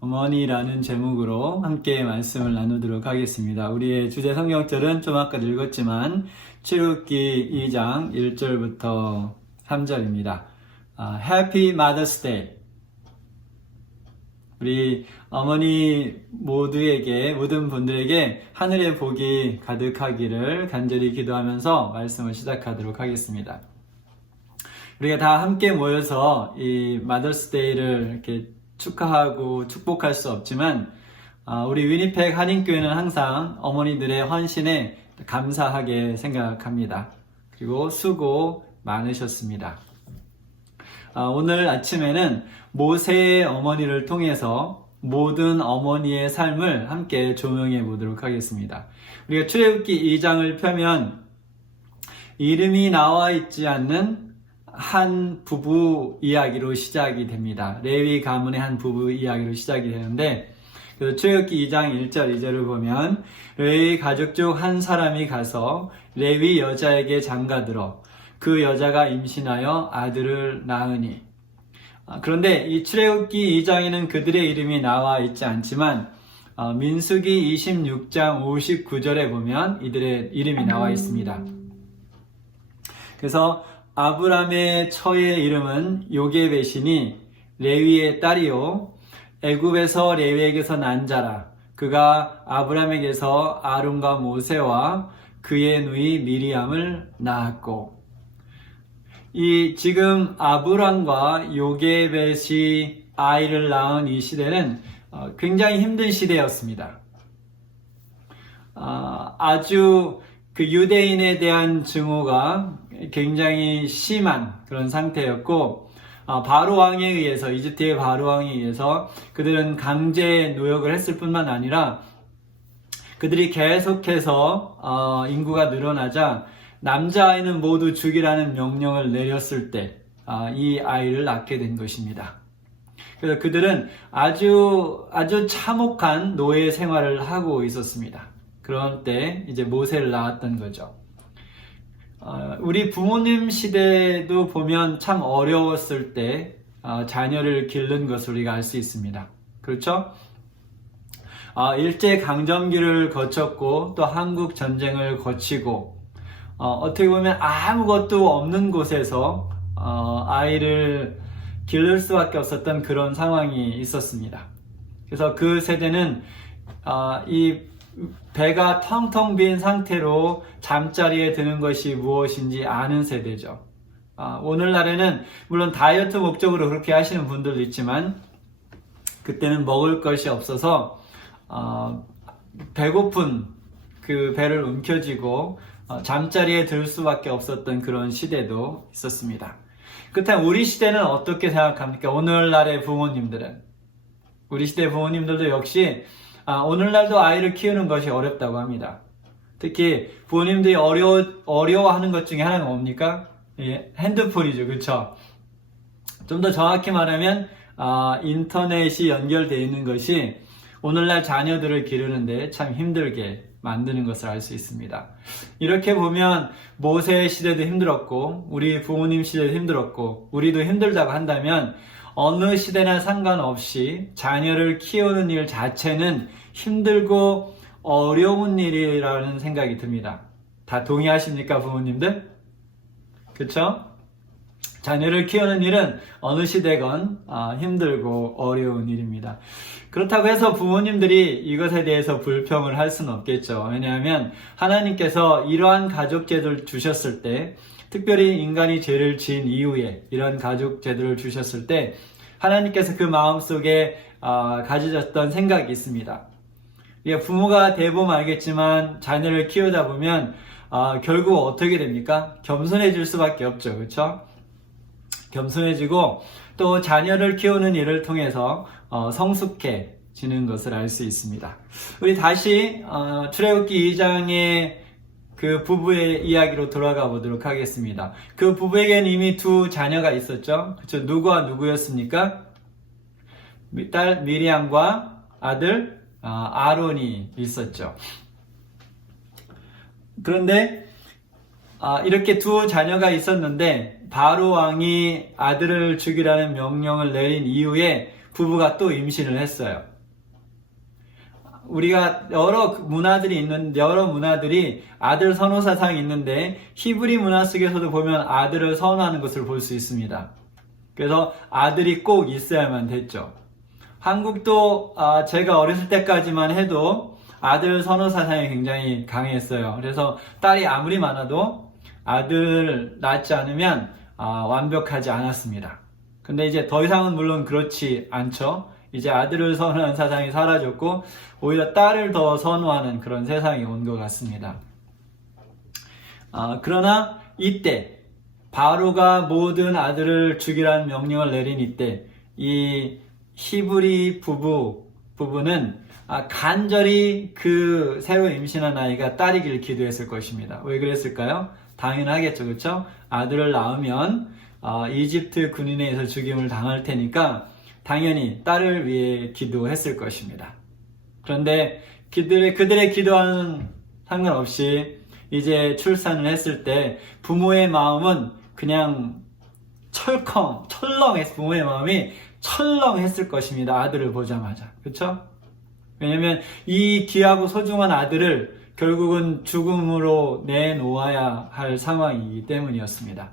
어머니라는 제목으로 함께 말씀을 나누도록 하겠습니다. 우리의 주제 성경절은 좀 아까 읽었지만 출애굽기 2장 1절부터 3절입니다. Happy Mother's Day. 우리 어머니 모든 분들에게 하늘의 복이 가득하기를 간절히 기도하면서 말씀을 시작하도록 하겠습니다. 우리가 다 함께 모여서 이 Mother's Day를 이렇게 축하하고 축복할 수 없지만 우리 위니펙 한인교회는 항상 어머니들의 헌신에 감사하게 생각합니다. 그리고 수고 많으셨습니다. 오늘 아침에는 모세의 어머니를 통해서 모든 어머니의 삶을 함께 조명해 보도록 하겠습니다. 우리가 출애굽기 2장을 펴면 이름이 나와 있지 않는 한 부부 이야기로 시작이 됩니다. 레위 가문의 한 부부 이야기로 시작이 되는데, 그래서 출애굽기 2장 1절 2절을 보면 레위 가족 중 한 사람이 가서 레위 여자에게 장가들어 그 여자가 임신하여 아들을 낳으니. 그런데 이 출애굽기 2장에는 그들의 이름이 나와 있지 않지만 민수기 26장 59절에 보면 이들의 이름이 나와 있습니다. 그래서 아브람의 처의 이름은 요게벳이니 레위의 딸이요 애굽에서 레위에게서 난 자라. 그가 아브람에게서 아론과 모세와 그의 누이 미리암을 낳았고. 이 지금 아브람과 요게벳이 아이를 낳은 이 시대는 굉장히 힘든 시대였습니다. 아주 그 유대인에 대한 증오가 굉장히 심한 그런 상태였고, 바로 왕에 의해서, 이집트의 바로 왕에 의해서 그들은 강제 노역을 했을 뿐만 아니라 그들이 계속해서 인구가 늘어나자 남자아이는 모두 죽이라는 명령을 내렸을 때 이 아이를 낳게 된 것입니다. 그래서 그들은 아주 참혹한 노예 생활을 하고 있었습니다. 그런 때 이제 모세를 낳았던 거죠. 우리 부모님 시대도 보면 참 어려웠을 때 자녀를 기른 것을 우리가 알 수 있습니다. 그렇죠? 일제 강점기를 거쳤고 또 한국 전쟁을 거치고 어떻게 보면 아무것도 없는 곳에서 아이를 기를 수밖에 없었던 그런 상황이 있었습니다. 그래서 그 세대는 이 배가 텅텅 빈 상태로 잠자리에 드는 것이 무엇인지 아는 세대죠. 오늘날에는 물론 다이어트 목적으로 그렇게 하시는 분들도 있지만 그때는 먹을 것이 없어서 배고픈 그 배를 움켜쥐고 잠자리에 들 수밖에 없었던 그런 시대도 있었습니다. 그렇다면 우리 시대는 어떻게 생각합니까? 오늘날의 부모님들은, 우리 시대 부모님들도 역시 오늘날도 아이를 키우는 것이 어렵다고 합니다. 특히 부모님들이 어려워하는 것 중에 하나는 뭡니까? 예, 핸드폰이죠. 그렇죠? 좀 더 정확히 말하면 인터넷이 연결되어 있는 것이 오늘날 자녀들을 기르는데 참 힘들게 만드는 것을 알 수 있습니다. 이렇게 보면 모세 시대도 힘들었고 우리 부모님 시대도 힘들었고 우리도 힘들다고 한다면 어느 시대나 상관없이 자녀를 키우는 일 자체는 힘들고 어려운 일이라는 생각이 듭니다. 다 동의하십니까, 부모님들? 그쵸? 자녀를 키우는 일은 어느 시대건 힘들고 어려운 일입니다. 그렇다고 해서 부모님들이 이것에 대해서 불평을 할 수는 없겠죠. 왜냐하면 하나님께서 이러한 가족 제도를 주셨을 때, 특별히 인간이 죄를 지은 이후에 이런 가족 제도를 주셨을 때 하나님께서 그 마음속에 가지셨던 생각이 있습니다. 부모가 대부분 알겠지만 자녀를 키우다 보면 결국 어떻게 됩니까? 겸손해질 수밖에 없죠. 그렇죠? 겸손해지고 또 자녀를 키우는 일을 통해서 성숙해지는 것을 알 수 있습니다. 우리 다시 출애굽기 2장의 그 부부의 이야기로 돌아가 보도록 하겠습니다. 그 부부에게는 이미 두 자녀가 있었죠. 그렇죠? 누구와 누구였습니까? 딸 미리암과 아들 아론이 있었죠. 그런데 이렇게 두 자녀가 있었는데 바로 왕이 아들을 죽이라는 명령을 내린 이후에 부부가 또 임신을 했어요. 우리가 여러 문화들이 아들 선호 사상이 있는데 히브리 문화 속에서도 보면 아들을 선호하는 것을 볼 수 있습니다. 그래서 아들이 꼭 있어야만 됐죠. 한국도 제가 어렸을 때까지만 해도 아들 선호 사상이 굉장히 강했어요. 그래서 딸이 아무리 많아도 아들 낳지 않으면 완벽하지 않았습니다. 근데 이제 더 이상은 물론 그렇지 않죠. 이제 아들을 선호하는 사상이 사라졌고 오히려 딸을 더 선호하는 그런 세상이 온 것 같습니다. 그러나 이때 바로가 모든 아들을 죽이라는 명령을 내린 이때 이 히브리 부부는 간절히 그 새로 임신한 아이가 딸이길 기도했을 것입니다. 왜 그랬을까요? 당연하겠죠, 그렇죠? 아들을 낳으면 이집트 군인에 의해서 죽임을 당할 테니까 당연히 딸을 위해 기도했을 것입니다. 그런데 그들의 기도와는 상관없이 이제 출산을 했을 때 부모의 마음은 그냥 부모의 마음이 철렁했을 것입니다. 아들을 보자마자. 그렇죠? 왜냐면 이 귀하고 소중한 아들을 결국은 죽음으로 내놓아야 할 상황이기 때문이었습니다.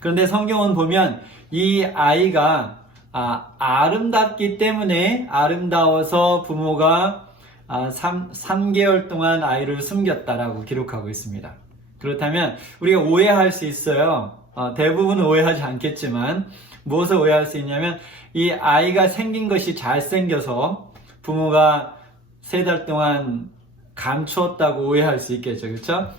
그런데 성경은 보면 이 아이가 아름답기 때문에 아름다워서 부모가 3개월 동안 아이를 숨겼다라고 기록하고 있습니다. 그렇다면 우리가 오해할 수 있어요. 대부분은 오해하지 않겠지만 무엇을 오해할 수 있냐면 이 아이가 생긴 것이 잘생겨서 부모가 3달 동안 감추었다고 오해할 수 있겠죠. 그렇죠?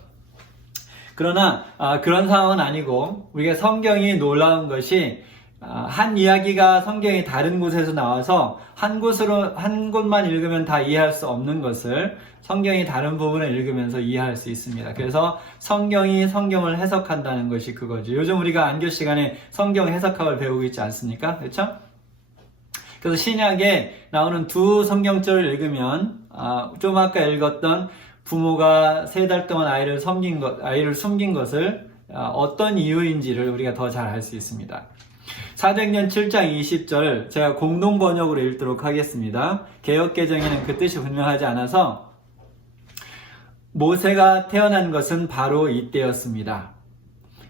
그러나 그런 상황은 아니고 우리가 성경이 놀라운 것이 한 이야기가 성경의 다른 곳에서 나와서 한 곳만 읽으면 다 이해할 수 없는 것을 성경의 다른 부분을 읽으면서 이해할 수 있습니다. 그래서 성경이 성경을 해석한다는 것이 그거죠. 요즘 우리가 안교 시간에 성경 해석학을 배우고 있지 않습니까? 그렇죠? 그래서 신약에 나오는 두 성경절을 읽으면 좀 아까 읽었던 부모가 3달 동안 아이를 숨긴 것을 어떤 이유인지를 우리가 더 잘 알 수 있습니다. 사도행전 7장 20절 제가 공동 번역으로 읽도록 하겠습니다. 개역개정에는 그 뜻이 분명하지 않아서 모세가 태어난 것은 바로 이때였습니다.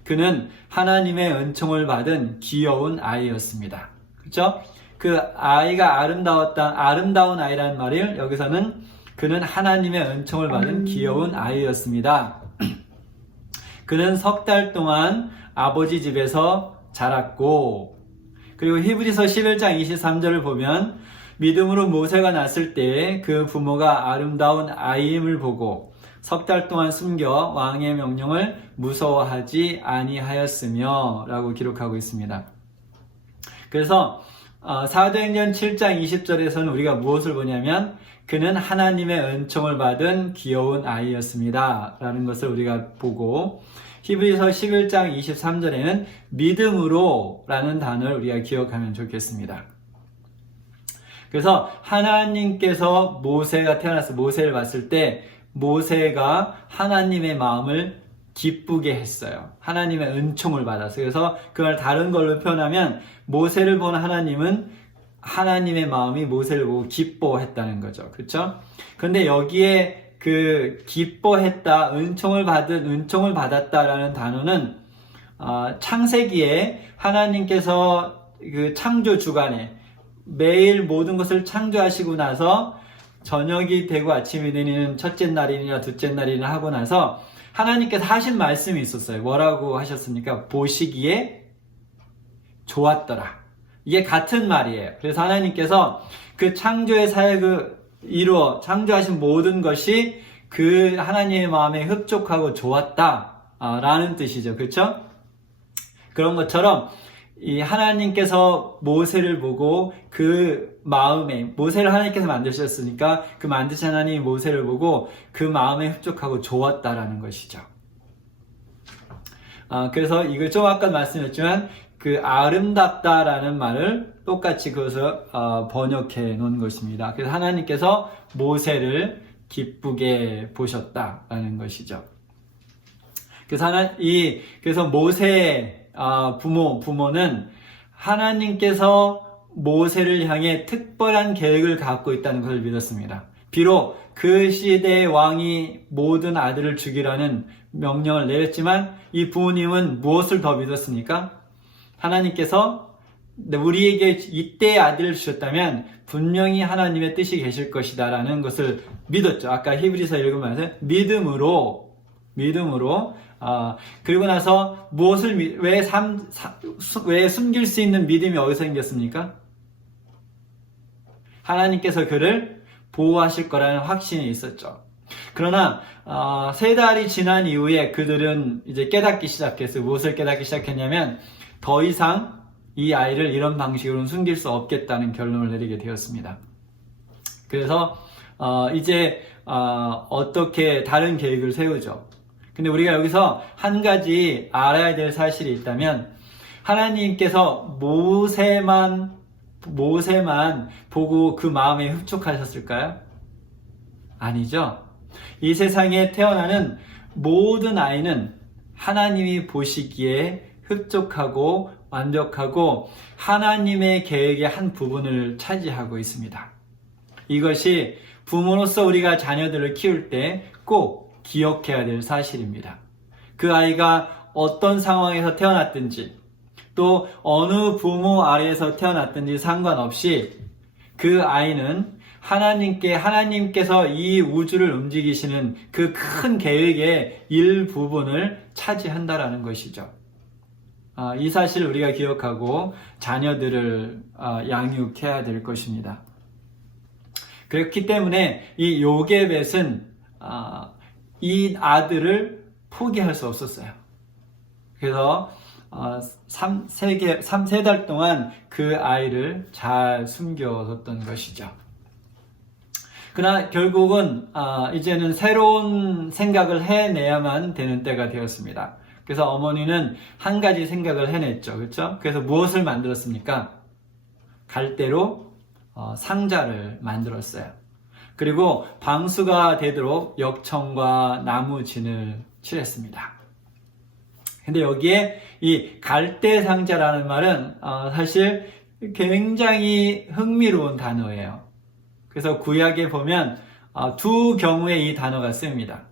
그는 하나님의 은총을 받은 귀여운 아이였습니다. 그렇죠? 그 아이가 아름다운 아이라는 말을 여기서는 그는 하나님의 은총을 받은 귀여운 아이였습니다. 그는 3달 동안 아버지 집에서 자랐고, 그리고 히브리서 11장 23절을 보면 믿음으로 모세가 났을 때 그 부모가 아름다운 아이임을 보고 3달 동안 숨겨 왕의 명령을 무서워하지 아니하였으며 라고 기록하고 있습니다. 그래서 사도행전 7장 20절에서는 우리가 무엇을 보냐면 그는 하나님의 은총을 받은 귀여운 아이였습니다 라는 것을 우리가 보고, 히브리서 11장 23절에는 믿음으로 라는 단어를 우리가 기억하면 좋겠습니다. 그래서 하나님께서 모세가 태어나서 모세를 봤을 때 모세가 하나님의 마음을 기쁘게 했어요. 하나님의 은총을 받았어요. 그래서 그걸 다른 걸로 표현하면 모세를 본 하나님은 하나님의 마음이 모세를 보고 기뻐했다는 거죠. 그렇죠? 그런데 여기에 그 기뻐했다, 은총을 받았다라는 단어는 창세기에 하나님께서 그 창조 주간에 매일 모든 것을 창조하시고 나서 저녁이 되고 아침이 되는 첫째 날이나 둘째 날이나 하고 나서 하나님께서 하신 말씀이 있었어요. 뭐라고 하셨습니까? 보시기에 좋았더라. 이게 같은 말이에요. 그래서 하나님께서 그 창조의 사역을 이루어 창조하신 모든 것이 그 하나님의 마음에 흡족하고 좋았다 라는 뜻이죠. 그렇죠? 그런 것처럼 이 하나님께서 모세를 보고 그 마음에, 모세를 하나님께서 만드셨으니까 그 만드신 하나님이 모세를 보고 그 마음에 흡족하고 좋았다라는 것이죠. 그래서 이걸 좀 아까 말씀했지만 그 아름답다라는 말을 똑같이 그것을 번역해 놓은 것입니다. 그래서 하나님께서 모세를 기쁘게 보셨다라는 것이죠. 그래서 모세의 부모는 하나님께서 모세를 향해 특별한 계획을 갖고 있다는 것을 믿었습니다. 비록 그 시대의 왕이 모든 아들을 죽이라는 명령을 내렸지만 이 부모님은 무엇을 더 믿었습니까? 하나님께서 우리에게 이때의 아들을 주셨다면 분명히 하나님의 뜻이 계실 것이다 라는 것을 믿었죠. 아까 히브리서 읽으면서 믿음으로 그리고 나서 무엇을 왜 숨길 수 있는 믿음이 어디서 생겼습니까? 하나님께서 그를 보호하실 거라는 확신이 있었죠. 그러나 3달이 지난 이후에 그들은 이제 깨닫기 시작했어요. 무엇을 깨닫기 시작했냐면 더 이상 이 아이를 이런 방식으로는 숨길 수 없겠다는 결론을 내리게 되었습니다. 그래서 이제 어떻게 다른 계획을 세우죠. 근데 우리가 여기서 한 가지 알아야 될 사실이 있다면 하나님께서 모세만 보고 그 마음에 흡족하셨을까요? 아니죠. 이 세상에 태어나는 모든 아이는 하나님이 보시기에 흡족하고 완벽하고 하나님의 계획의 한 부분을 차지하고 있습니다. 이것이 부모로서 우리가 자녀들을 키울 때 꼭 기억해야 될 사실입니다. 그 아이가 어떤 상황에서 태어났든지 또 어느 부모 아래에서 태어났든지 상관없이 그 아이는 하나님께서 이 우주를 움직이시는 그 큰 계획의 일부분을 차지한다라는 것이죠. 이 사실을 우리가 기억하고 자녀들을 양육해야 될 것입니다. 그렇기 때문에 이 요게벳은 이 아들을 포기할 수 없었어요. 그래서 3달 동안 그 아이를 잘 숨겨뒀던 것이죠. 그러나 결국은 이제는 새로운 생각을 해내야만 되는 때가 되었습니다. 그래서 어머니는 한 가지 생각을 해냈죠. 그렇죠? 그래서 무엇을 만들었습니까? 갈대로 상자를 만들었어요. 그리고 방수가 되도록 역청과 나무진을 칠했습니다. 근데 여기에 이 갈대 상자라는 말은 사실 굉장히 흥미로운 단어예요. 그래서 구약에 보면 두 경우에 이 단어가 쓰입니다.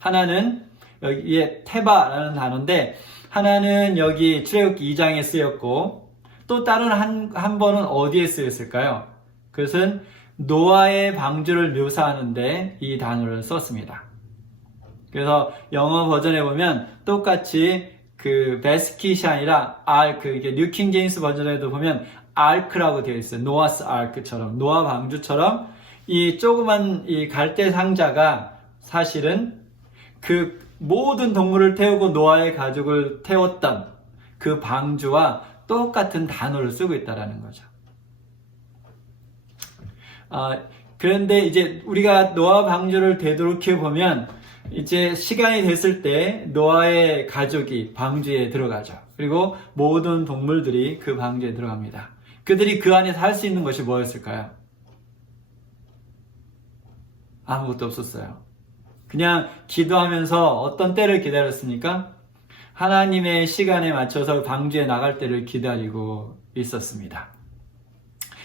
하나는 여기에 테바라는 단어인데 하나는 여기 출애굽기 2장에 쓰였고 또 다른 한 번은 어디에 쓰였을까요? 그것은 노아의 방주를 묘사하는데 이 단어를 썼습니다. 그래서 영어 버전에 보면 똑같이 그 베스킷이 아니라 아크, 이게 뉴킹 제임스 버전에도 보면 아크라고 되어 있어요. 노아스 아크처럼, 노아 방주처럼 이 조그만 이 갈대 상자가 사실은 그 모든 동물을 태우고 노아의 가족을 태웠던 그 방주와 똑같은 단어를 쓰고 있다라는 거죠. 그런데 이제 우리가 노아 방주를 되돌이켜 보면 이제 시간이 됐을 때 노아의 가족이 방주에 들어가죠. 그리고 모든 동물들이 그 방주에 들어갑니다. 그들이 그 안에서 할 수 있는 것이 뭐였을까요? 아무것도 없었어요. 그냥 기도하면서 어떤 때를 기다렸습니까? 하나님의 시간에 맞춰서 방주에 나갈 때를 기다리고 있었습니다.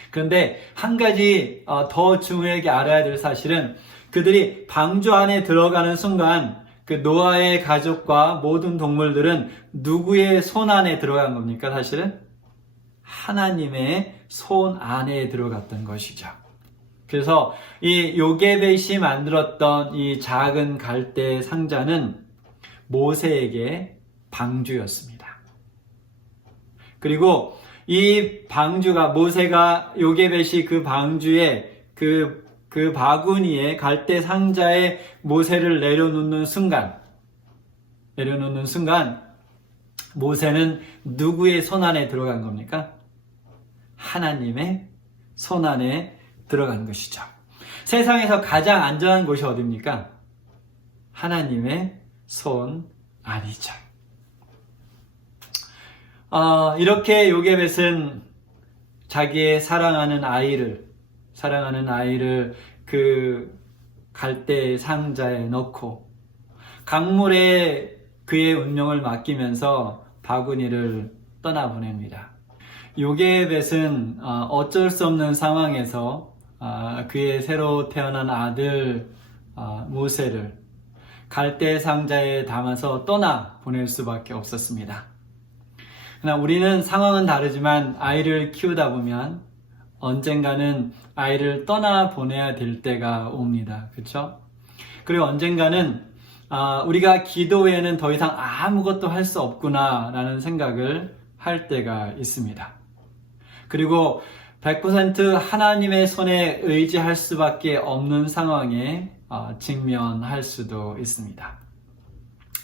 그런데 한 가지 더 중요하게 알아야 될 사실은 그들이 방주 안에 들어가는 순간 그 노아의 가족과 모든 동물들은 누구의 손 안에 들어간 겁니까? 사실은 하나님의 손 안에 들어갔던 것이죠. 그래서 이 요게벳이 만들었던 이 작은 갈대 상자는 모세에게 방주였습니다. 그리고 이 방주가 모세가 요게벳이 그 방주에 그 바구니에 갈대 상자에 모세를 내려놓는 순간 모세는 누구의 손 안에 들어간 겁니까? 하나님의 손 안에 들어간 것이죠. 세상에서 가장 안전한 곳이 어디입니까? 하나님의 손 안이죠. 이렇게 요게벳은 자기의 사랑하는 아이를 그 갈대 상자에 넣고 강물에 그의 운명을 맡기면서 바구니를 떠나보냅니다. 요게벳은 어쩔 수 없는 상황에서 그의 새로 태어난 아들 모세를 갈대 상자에 담아서 떠나 보낼 수밖에 없었습니다. 그러나 우리는 상황은 다르지만 아이를 키우다 보면 언젠가는 아이를 떠나 보내야 될 때가 옵니다. 그렇죠? 그리고 언젠가는 우리가 기도에는 더 이상 아무것도 할 수 없구나 라는 생각을 할 때가 있습니다. 그리고 100% 하나님의 손에 의지할 수밖에 없는 상황에 직면할 수도 있습니다.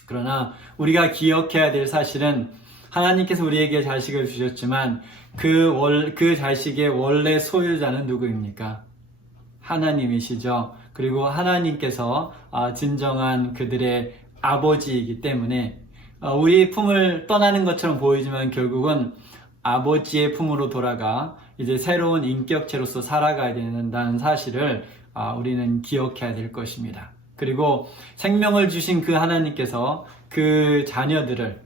그러나 우리가 기억해야 될 사실은 하나님께서 우리에게 자식을 주셨지만 그 자식의 원래 소유자는 누구입니까? 하나님이시죠. 그리고 하나님께서 진정한 그들의 아버지이기 때문에 우리 품을 떠나는 것처럼 보이지만 결국은 아버지의 품으로 돌아가 이제 새로운 인격체로서 살아가야 된다는 사실을 우리는 기억해야 될 것입니다. 그리고 생명을 주신 그 하나님께서 그 자녀들을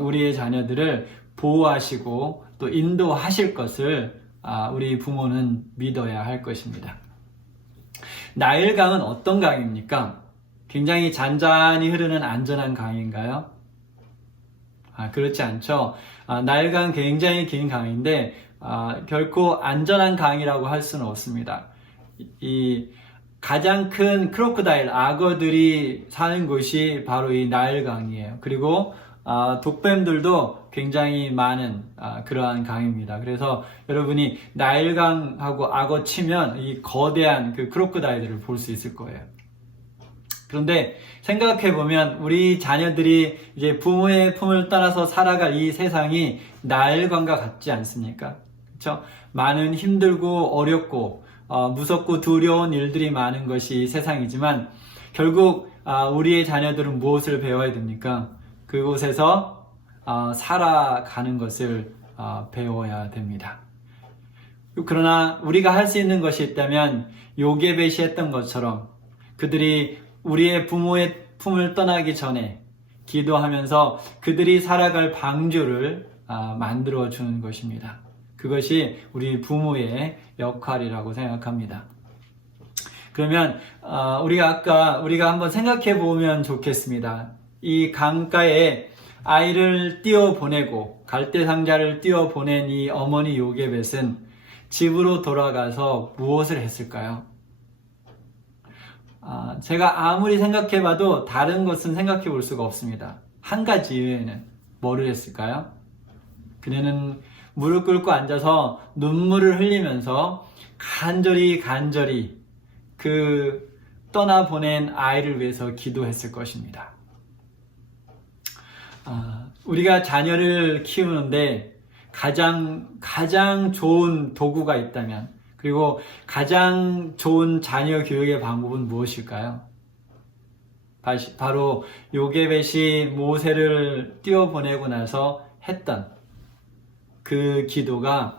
우리의 자녀들을 보호하시고 또 인도하실 것을 우리 부모는 믿어야 할 것입니다. 나일강은 어떤 강입니까? 굉장히 잔잔히 흐르는 안전한 강인가요? 그렇지 않죠. 나일강은 굉장히 긴 강인데 결코 안전한 강이라고 할 수는 없습니다. 이 가장 큰 크로커다일, 악어들이 사는 곳이 바로 이 나일강이에요. 그리고 독뱀들도 굉장히 많은 그러한 강입니다. 그래서 여러분이 나일강하고 악어 치면 이 거대한 그 크로커다일들을 볼 수 있을 거예요. 그런데 생각해보면 우리 자녀들이 이제 부모의 품을 따라서 살아갈 이 세상이 나일강과 같지 않습니까? 그렇죠? 많은 힘들고 어렵고 무섭고 두려운 일들이 많은 것이 세상이지만 결국 우리의 자녀들은 무엇을 배워야 됩니까? 그곳에서 살아가는 것을 배워야 됩니다. 그러나 우리가 할 수 있는 것이 있다면 요게벳이 했던 것처럼 그들이 우리의 부모의 품을 떠나기 전에 기도하면서 그들이 살아갈 방주를 만들어 주는 것입니다. 그것이 우리 부모의 역할이라고 생각합니다. 그러면 우리가 한번 생각해 보면 좋겠습니다. 이 강가에 아이를 띄워보내고 갈대상자를 띄워보낸 이 어머니 요게벳은 집으로 돌아가서 무엇을 했을까요? 제가 아무리 생각해봐도 다른 것은 생각해 볼 수가 없습니다. 한 가지 이외에는 뭐를 했을까요? 그녀는 무릎 꿇고 앉아서 눈물을 흘리면서 간절히 그 떠나보낸 아이를 위해서 기도했을 것입니다. 우리가 자녀를 키우는데 가장 좋은 도구가 있다면, 그리고 가장 좋은 자녀 교육의 방법은 무엇일까요? 바로 요게벳이 모세를 띄워보내고 나서 했던 그 기도가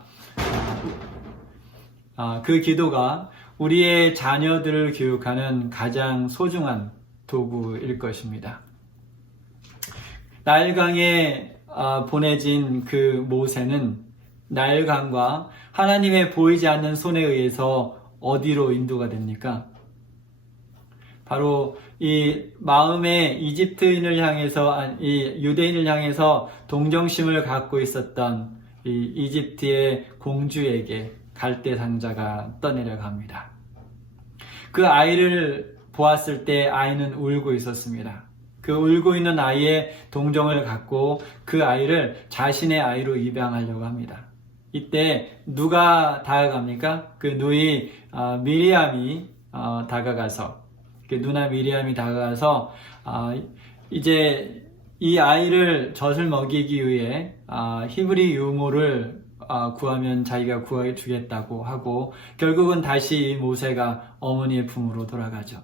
우리의 자녀들을 교육하는 가장 소중한 도구일 것입니다. 나일강에 보내진 그 모세는 나일강과 하나님의 보이지 않는 손에 의해서 어디로 인도가 됩니까? 바로 이 마음에 이집트인을 향해서, 이 유대인을 향해서 동정심을 갖고 있었던 이 이집트의 공주에게 갈대상자가 떠내려갑니다. 그 아이를 보았을 때 아이는 울고 있었습니다. 그 울고 있는 아이의 동정을 갖고 그 아이를 자신의 아이로 입양하려고 합니다. 이때 누가 다가갑니까? 그 누이 미리암이 다가가서, 그 누나 미리암이 다가가서 이제 이 아이를 젖을 먹이기 위해 히브리 유모를 구하면 자기가 구해주겠다고 하고 되겠다고 다시 모세가 어머니의 품으로 돌아가죠.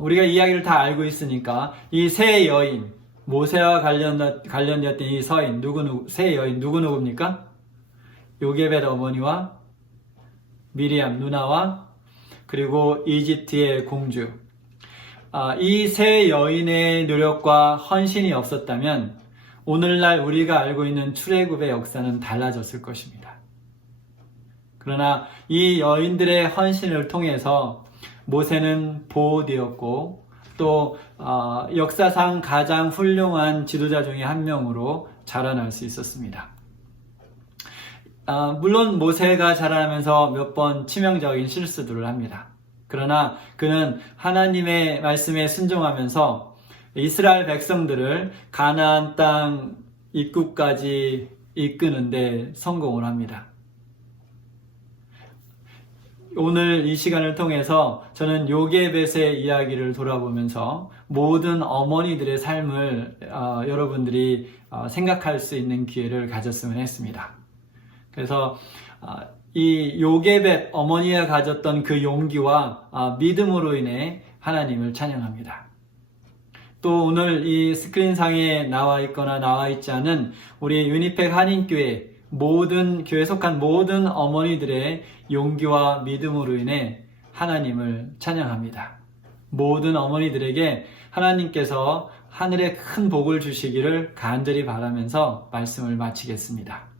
우리가 이야기를 다 알고 있으니까 이 세 여인, 모세와 관련되었던 이 세 여인 누구입니까? 요게벳 어머니와 미리암 누나와 그리고 이집트의 공주. 이 세 여인의 노력과 헌신이 없었다면 오늘날 우리가 알고 있는 출애굽의 역사는 달라졌을 것입니다. 그러나 이 여인들의 헌신을 통해서 모세는 보호되었고 또 역사상 가장 훌륭한 지도자 중에 한 명으로 자라날 수 있었습니다. 물론 모세가 자라나면서 몇 번 치명적인 실수들을 합니다. 그러나 그는 하나님의 말씀에 순종하면서 이스라엘 백성들을 가나안 땅 입구까지 이끄는데 성공을 합니다. 오늘 이 시간을 통해서 저는 요게벳의 이야기를 돌아보면서 모든 어머니들의 삶을 여러분들이 생각할 수 있는 기회를 가졌으면 했습니다. 그래서 이 요게벳 어머니가 가졌던 그 용기와 믿음으로 인해 하나님을 찬양합니다. 또 오늘 이 스크린상에 나와 있거나 나와 있지 않은 우리 유니팩 한인교회 모든 교회에 속한 모든 어머니들의 용기와 믿음으로 인해 하나님을 찬양합니다. 모든 어머니들에게 하나님께서 하늘의 큰 복을 주시기를 간절히 바라면서 말씀을 마치겠습니다.